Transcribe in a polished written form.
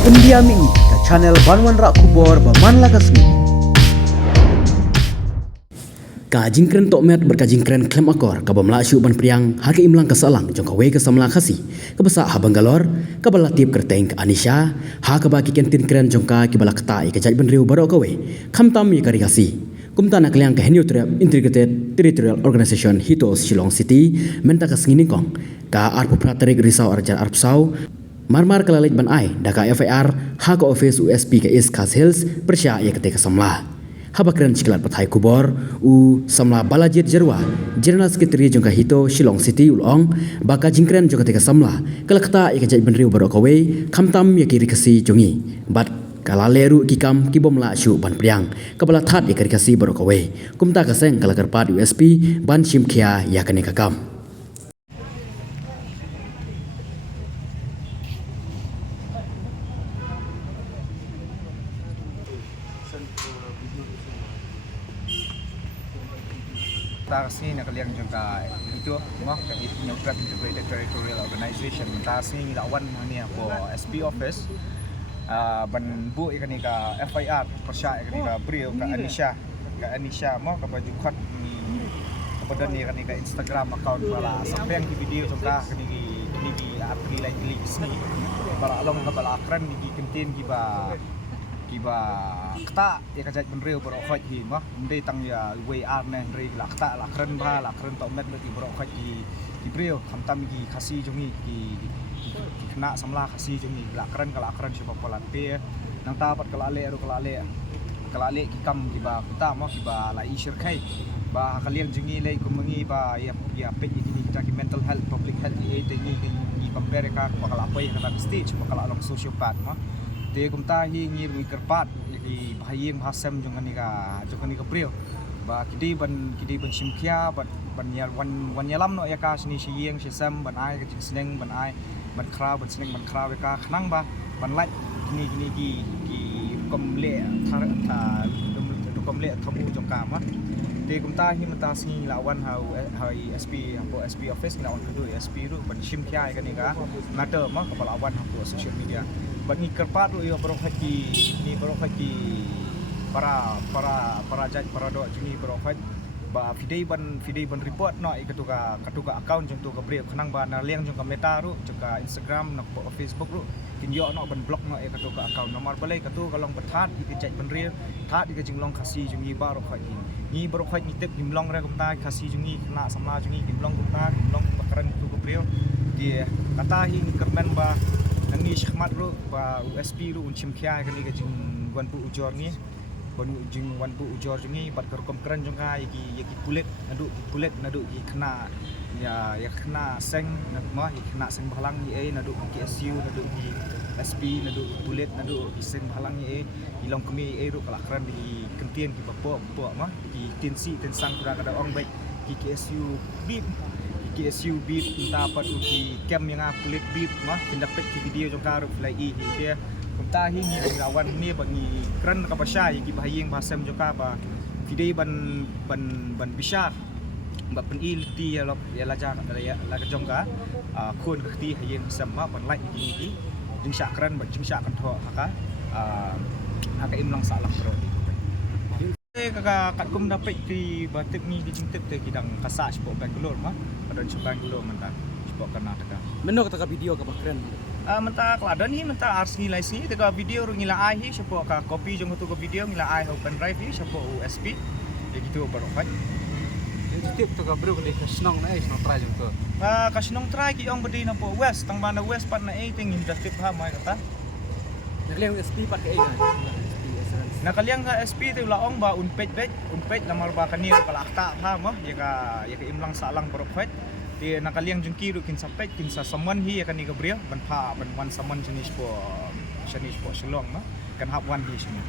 Pendiami ke channel Banwan Rak Kubor Baman Lakasmi. Kajing keren tok met berkajing keren klem akor kabam lasyu ban priang hake imlang kesalang jong kawe kesamla khasi kebesa habang galor kabalatip kerteng ke Anisha ha kabaki kentin keren jong ka kibalak tai ke jaj ben riu baro kawe khamtam ye karikasi kumta nak liang ke Integrated Territorial Organization Hitos Shillong City menta ka sngini kong ka arpu praterik risau arjar arpsau marmar kalalej ban ai daka FIR ha ka office USP ke East Coast Hills persya ye ketika samla habakran ciklat pathai kubor u samla balajit jerwa general secretary jongka hito Shillong City ulong baka jingkren jongka ketika samla kalakta ye kajai benriu baro kawe khamtam ye kiri kasi jongi bat kalaleru kikam kibom la shu ban priang kabala that ye kiri kasi baro kawe kumta kaseng kalakarpat USP ban shimkhia ya kane kakam. Tasni nak liang juga itu mah ke Integrated Territorial Organization tasni lawan ni apa SP office ban bu ikan ni ka FIR persya ikan ni ka brio ka Anisha mah ka baju kat ni kemudian ni ikan ni ka Instagram account bala sampai yang di video juga ni di arti lain sini bala along ka bala akran ni kentin kiba kta ya kajat benreu bro khoj hi mah ndai tang ya WR ne ndai lakta lakren to met di bro khoj di breu khamtam gi khasi jongi ki kena samla khasi jongi lakren siapa polat pe nang ta pat kalale ki kam ki ba kta mah ki ba la ishir khai ba kalian jongi lai kumengi ba ya pe ni kita ki mental health public health ni ni compare ka bakal apa yang kata stage bakal along sociopath mah te kumta hi ngir wi kerpat di bahayeng bahasam jong ni ka prio ba kidi ban simkhia ban ya wan yalam no ya ka sini sieng sesam ban ai ka seneng ban ai ban kra ban seneng ban kra ka khnang ba ban lai ni ki komle thar tha komle thamu jong ka ma te kumta hi mata sini lawan hai SP office lawan kedu SP ru ban simkhia ka ni ka matter ma ka lawan ha social media bagi kerpat lu ya berokati para jaj para do juni berokat ba fidei ban report no ikatuka account jong tu ka break khnang ba na liang jong ka meta ru jong ka Instagram no Facebook ru kinyo no ban block no ikatuka account nomor balai katu kalong bethat ikajaj ban real that ikajing long khasi jungi ba rokat ni berokat ni tip himlong ra kumta khasi jungi kena sama jungi himlong kumta himlong bakaran tu ka break dia kata hi kermen ba nani shkhmat ru ba USP ru unchim khia kali ka jing wan bu ujor ni jing wan bu ujor jingi bat kerkom keren jong ka yaki bulet nadu ki kena ya kena seng nak ma kena seng balang ni nadu ki SU nadu ki SP nadu bulet nadu ki seng balang ni ilong kemi ru kala keren di kentien ki bapo ma ki tensi tensang kura kada ong baik ki SU bip KSU beat dapat uki kem yang kulit beat mah tindapat ki video jong karup lai dia kumta hi ni lawan ni bagi keren ka pasya ki bahayeng bahasam jong ka ba video ban bisar ba pen ilti ya laja la ka jong ka khon khti hayeng sam ma ban lai ki jing syak keren ba jing syak kan tho aka imlang salah bro kakak kum dapat di batik ni di jingtip te kidang kasak sport Bangalore mah pada Bangalore mentah sport Karnataka Meno kata video ka keren mentah keladan ni mentah ars ngilai sini tega video ru ngila ai hi sport ka copy jong tu ka video ngila ai open drive hi sport USP ya gitu barokat jingtip to ka bro ka snong na snong try jong to ka snong try ki ong bedi na po west tang bana west pat na 18 in the tip ha mai kata nakliang SP pat ka nakaliang ka SP tu laong ba unpej lamar ba kanir kalakta ha mo ya ka imlang salang berokhet ti nakaliang jungki ru kin sapet kin sa saman hi ya kan ni gabriel ban wan saman jenis po Shillong no kan hap wan hi sini